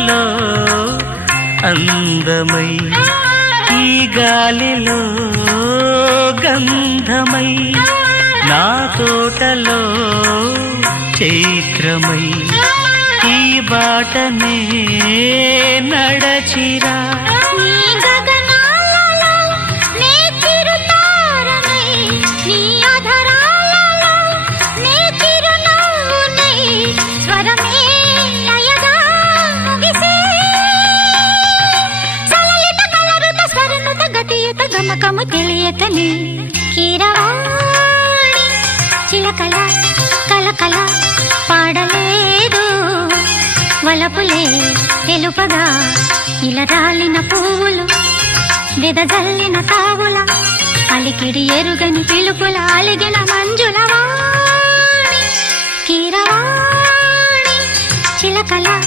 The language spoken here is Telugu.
పూలలో అందమై ఈ గాలిలో గంధమై నా తోటలో చైత్రమై ఈ బాటనే నడచిరా గమకము తెలియకని కీరవాణి చిలకల కలకల పాడలేదు వలపులే తెలుపగా ఇలా రాలిన పువ్వులు వెదజల్లిన తావుల అలికిడి ఎరుగని పిలుపుల అలిగిన మంజుల వాణి కీరవాణి చిలకల